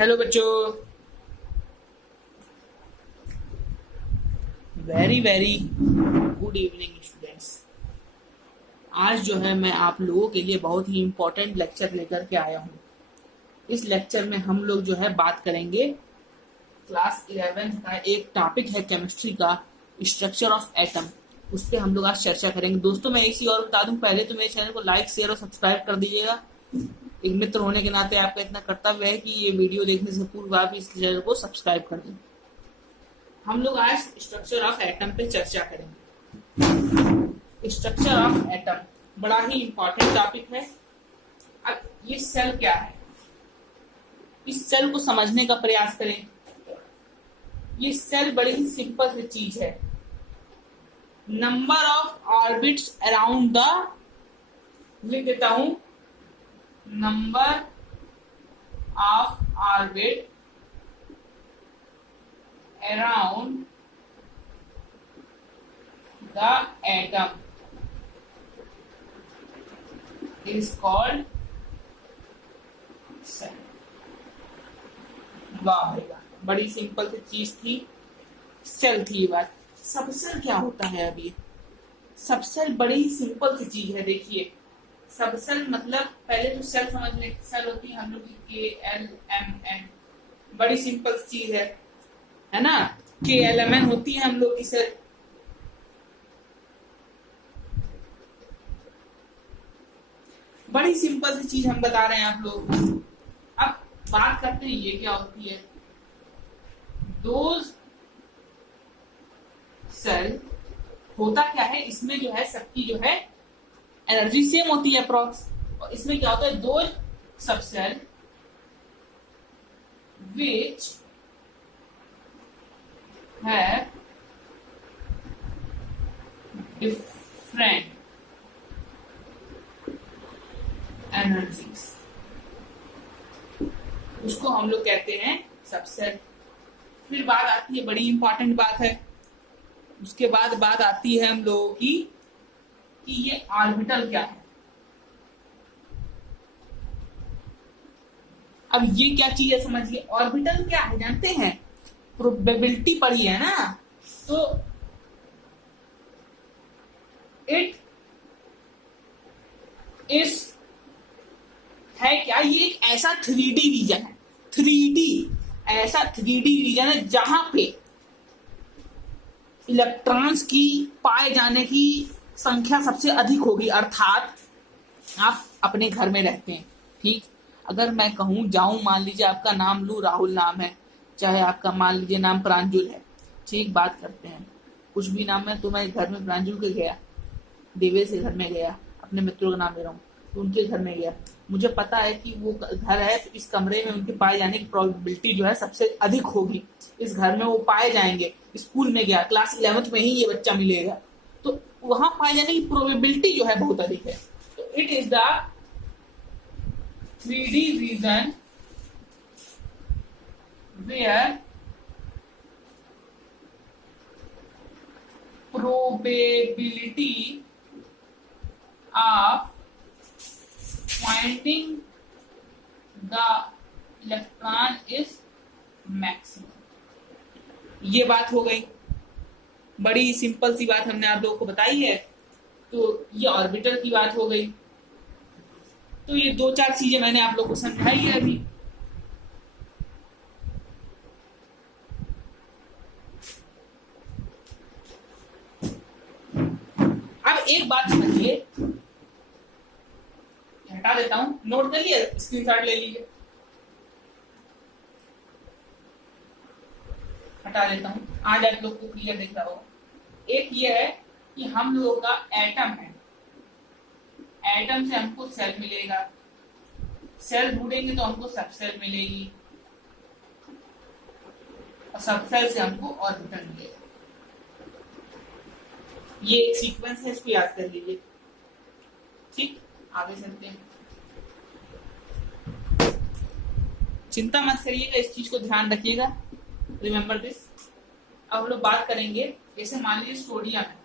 Hello बच्चों, very very good evening students. आज जो है मैं आप लोगों के लिए बहुत ही इम्पोर्टेंट लेक्चर लेकर के आया हूँ। इस लेक्चर में हम लोग जो है बात करेंगे क्लास 11 का एक टॉपिक है केमिस्ट्री का, स्ट्रक्चर ऑफ एटम। उस पर हम लोग आज चर्चा करेंगे। दोस्तों मैं एक चीज और बता दूं, पहले तो मेरे चैनल को लाइक शेयर और सब्सक्राइब कर दीजिएगा। एक मित्र होने के नाते आपका इतना कर्तव्य है कि ये वीडियो देखने से पूर्व आप इस चैनल को सब्सक्राइब कर दें। हम लोग आज स्ट्रक्चर ऑफ एटम पे चर्चा करेंगे। स्ट्रक्चर ऑफ एटम बड़ा ही इंपॉर्टेंट टॉपिक है। अब ये सेल क्या है, इस सेल को समझने का प्रयास करें। ये सेल बड़ी ही सिंपल सी चीज है। Number of orbits around the, लिख देता हूं, number of orbit around the atom is called cell। वाह भाई वाह, बड़ी सिंपल सी चीज थी, सेल थी ये बात। सबसेल क्या होता है? अब ये सबसेल बड़ी सिंपल सी चीज है। देखिए सबसेल मतलब, पहले तो सेल समझ लें। सेल होती है हम लोग की KLMN, बड़ी सिंपल चीज है ना। KLMN होती है हम लोग की सेल। बड़ी सिंपल सी चीज हम बता रहे हैं आप लोग। अब बात करते हैं ये क्या होती है। दोज सेल होता क्या है, इसमें जो है सबकी जो है एनर्जी सेम होती है अप्रॉक्स। और इसमें क्या होता है, those sub shell which have different energies, उसको हम लोग कहते हैं सबसेल। फिर बात आती है, बड़ी इंपॉर्टेंट बात है, उसके बाद बात आती है हम लोगों की कि ये ऑर्बिटल क्या है। अब ये क्या चीज है समझिए। ऑर्बिटल क्या है जानते हैं? प्रोबेबिलिटी पढ़ी है ना, तो इट इज है क्या, ये एक ऐसा 3D रीजन है। 3D ऐसा 3D रीजन है जहां पे इलेक्ट्रॉन्स की पाए जाने की संख्या सबसे अधिक होगी। अर्थात आप अपने घर में रहते हैं, ठीक, अगर मैं कहूं जाऊं, मान लीजिए आपका नाम लू, राहुल नाम है, चाहे आपका मान लीजिए नाम प्रांजुल है, ठीक, बात करते हैं, कुछ भी नाम है, तो मैं घर में प्रांजुल के गया, देवेश के घर में गया, अपने मित्रों का नाम ले रहा हूँ, तो उनके घर में गया, मुझे पता है कि वो घर है, तो इस कमरे में उनके पाए जाने की प्रोबेबिलिटी जो है सबसे अधिक होगी। इस घर में वो पाए जाएंगे। स्कूल में गया, क्लास 11th में ही ये बच्चा मिलेगा, तो वहां पाए जाने की प्रोबेबिलिटी जो है बहुत अधिक है। तो it is the 3D region where probability of finding the electron is maximum। ये बात हो गई, बड़ी सिंपल सी बात हमने आप लोगों को बताई है। तो ये ऑर्बिटल की बात हो गई। तो ये दो चार चीजें मैंने आप लोगों को समझाई है अभी। एक बात समझिए, हटा देता हूं, नोट कर लिया, स्क्रीनशॉट ले लीजिए, हटा देता हूं, आज आप लोग को क्लियर दिख रहा होगा। एक ये है कि हम लोगों का एटम है, एटम से हमको सेल मिलेगा, सेल ढूंढेंगे तो हमको सबसेल मिलेगी, और सबसेल से हमको ऑर्बिटल मिलेगा। ये एक सीक्वेंस है, इसको याद कर लीजिए, ठीक। आगे चलते हैं, चिंता मत करिएगा, इस चीज को ध्यान रखिएगा, रिमेम्बर दिस। अब हम लोग बात करेंगे, जैसे मान लीजिए सोडियम है।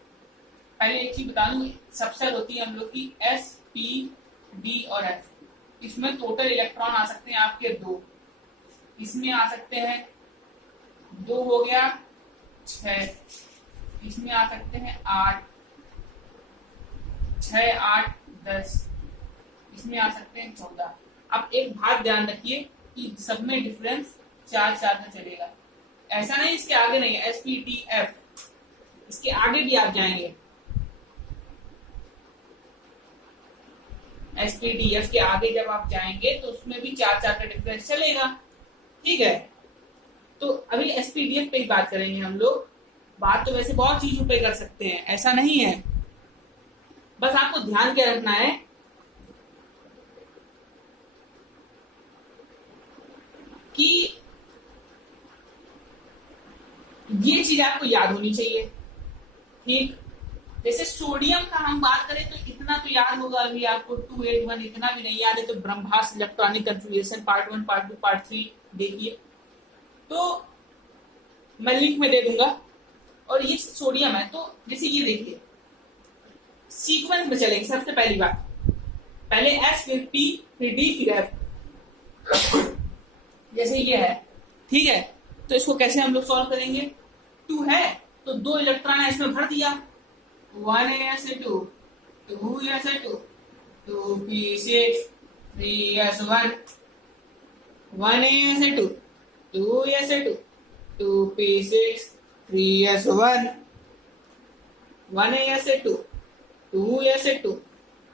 पहले एक चीज बता दूं, सबसेल होती है हम लोग की S, P, D और F। इसमें टोटल इलेक्ट्रॉन आ सकते हैं आपके 2, इसमें आ सकते हैं 2 हो गया 6, इसमें आ सकते हैं 8, 6 8 10, इसमें आ सकते हैं 14। अब एक बात ध्यान रखिए कि सब में डिफरेंस 4 4 का चलेगा, ऐसा नहीं इसके आगे नहीं है SPTF, इसके आगे भी आप जाएंगे SPDF के आगे जब आप जाएंगे तो उसमें भी 4 4 का डिफरेंस चलेगा। ठीक है, तो अभी SPDF पे ही बात करेंगे हम लोग। बात तो वैसे बहुत चीजों पे कर सकते हैं, ऐसा नहीं है, बस आपको ध्यान क्या रखना है कि ये चीज आपको याद होनी चाहिए। ठीक, जैसे सोडियम का हम बात करें तो इतना तो याद होगा अभी आपको 281, इतना भी नहीं याद है तो Brahmastra electronic configuration part 1 part 2 part 3 देखिए, तो मैं लिंक में दे दूंगा। और ये सोडियम है, तो जैसे ये देखिए सीक्वेंस में चलेंगे। सबसे पहली बात, पहले S फिर P फिर D फिर F, जैसे ये है। ठीक है, तो इसको कैसे हम लोग सॉल्व करेंगे? 2 है तो 2 इलेक्ट्रॉन है इसमें भर दिया, 1s2 2s2 2p6 3s1 1s2 2s2 2p6 3s1 1s2 2s2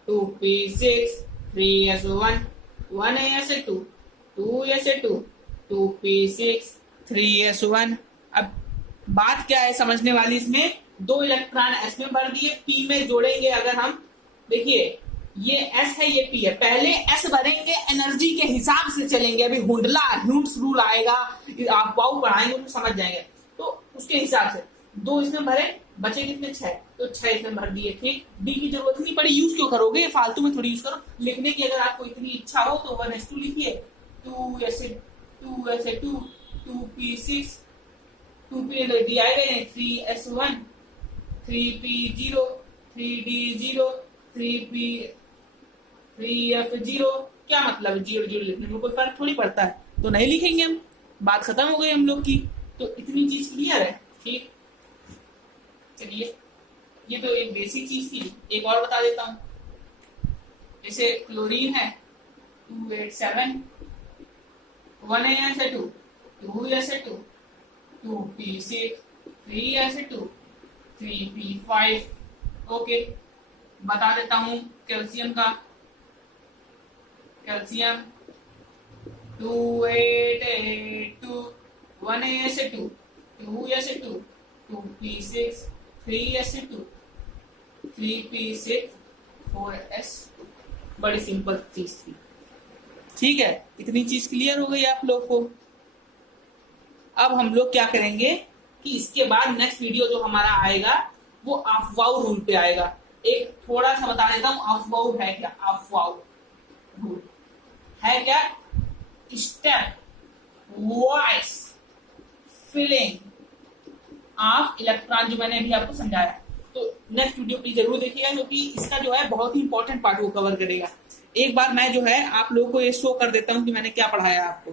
2p6 3s1 1s2 2s2 2p6 3s1। अब बात क्या है समझने वाली, इसमें 2 इलेक्ट्रॉन S में भर दिए, P में जोड़ेंगे अगर हम, देखिए ये S है ये P है, पहले S भरेंगे एनर्जी के हिसाब से चलेंगे। अभी हुंड्स रूल आएगा, आप वाउ पढ़ाएंगे तो समझ जाएंगे, तो उसके हिसाब से 2 इसमें भरे, बचे कितने 6, तो 6 इसमें भर दिए। ठीक, D की जरूरत नहीं पड़ी, यूज क्यों करोगे, फालतू में थोड़ी यूज करो। लिखने की अगर आपको इतनी इच्छा हो तो 1s2 लिखिए, 2s2 2p6 2p D आएगा 3s1 3p0 3d0 3p 3f0, क्या मतलब 0 0 लिखने में कोई फर्क थोड़ी पड़ता है, तो नहीं लिखेंगे हम, बात खत्म हो गई हम लोग की। तो इतनी चीज क्लियर है। ठीक, चलिए ये तो एक बेसिक चीज थी, एक और बता देता हूं। जैसे क्लोरीन है 287 1s2 2s2 2p6 3s2 3p5। Okay, बता देता हूं कैल्शियम का, calcium 2882 1s2 2s2 2p6 3s2 3p6 4s। बड़ी सिंपल चीज थी। ठीक है, इतनी चीज क्लियर हो गई आप लोग को। अब हम लोग क्या करेंगे कि इसके बाद नेक्स्ट वीडियो जो हमारा आएगा वो अफवाउ रूल पे आएगा। एक थोड़ा सा बता देता हूं अफवाउ है क्या। अफवाउ रूल है क्या, step wise filling of electron, जो मैंने अभी आपको समझाया। तो नेक्स्ट वीडियो प्लीज जरूर देखिएगा, क्योंकि इसका जो है बहुत ही इंपॉर्टेंट पार्ट वो कवर करेगा। एक बार मैं जो है आप लोगों को ये शो कर देता हूं कि मैंने क्या पढ़ाया आपको।